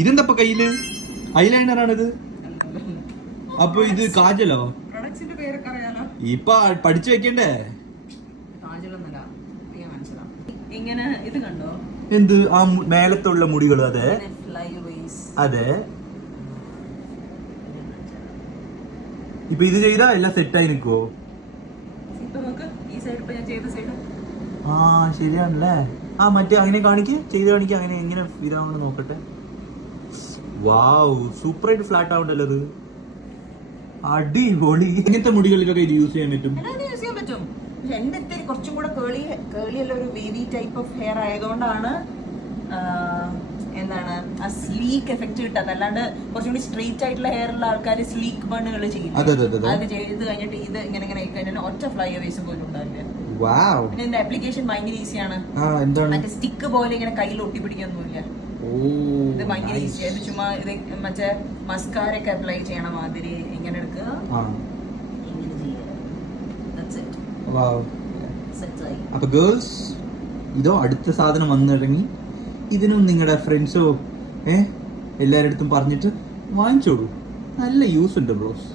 ഇതെന്തപ്പ കയ്യില് ഐലൈനർ ആണിത്. അപ്പൊ ഇത് കാജലോ? ഇപ്പൊ പഠിച്ചു വെക്കണ്ടേ? ഇങ്ങനെ ഇത് കണ്ടോ? എന്ത്? ആ മേലത്തുള്ള മുടികൾ? അതെ അതെ. ഇപ്പൊ ഇത് ചെയ്താ എല്ലാം സെറ്റായി നിക്കുവോ? ആ ശരിയാണല്ലേ. ആ മറ്റേ അങ്ങനെ കാണിക്ക്, ചെയ്ത് കാണിക്ക. അങ്ങനെ എങ്ങനെ ഇതാവണം നോക്കട്ടെ. വാവ്, സൂപ്പറായിട്ട് ഫ്ലാറ്റ് ആവണ്ടല്ലോ അത്. അടിപൊളി. ഇങ്ങനത്തെ മുടികളിലൊക്കെ ഇത് യൂസ് ചെയ്യാൻ പറ്റും. എന്റെ ഇത്തിരി കുറച്ചും കൂടെ കേളി അല്ല, ഒരു വേവി ടൈപ്പ് ഓഫ് ഹെയർ ആയതുകൊണ്ടാണ് എന്താണ് ആ സ്ലീക്ക് എഫക്ട് കിട്ടാത്ത. അല്ലാണ്ട് കുറച്ചും കൂടി സ്ട്രെയിറ്റ് ആയിട്ടുള്ള ഹെയർ ഉള്ള ആൾക്കാർ സ്ലീക്ക് ബണ്ണുകൾ ചെയ്യും. അത് ചെയ്ത് കഴിഞ്ഞിട്ട് ഇത് ഇങ്ങനെ ഇങ്ങനെ കഴിഞ്ഞാൽ ഒറ്റ ഫ്ലൈ അവേസ് പോലും ഉണ്ടാവില്ല. പിന്നെ ഇതിന്റെ ആപ്ലിക്കേഷൻ ഭയങ്കര ഈസിയാണ്. മറ്റേ സ്റ്റിക്ക് പോലെ ഇങ്ങനെ കയ്യിൽ ഒട്ടിപ്പിടിക്കൊന്നുമില്ല. ഇത് ഭയങ്കര ഈസിയാണ്. ഇത് ചുമ്മാ ഇത് മറ്റേ മസ്കാരൊക്കെ അപ്ലൈ ചെയ്യണ മാതിരി ഇങ്ങനെ എടുക്കുക, ഇങ്ങനെ ചെയ്യുക. അപ്പൊ ഗേൾസ്, ഇതോ അടുത്ത സാധനം വന്നിറങ്ങി. ഇതിനും നിങ്ങളുടെ ഫ്രണ്ട്സോ എല്ലാരുടെ അടുത്തും പറഞ്ഞിട്ട് വാങ്ങിച്ചോളൂ. നല്ല യൂസ് ഉണ്ട് ബ്രോസ്.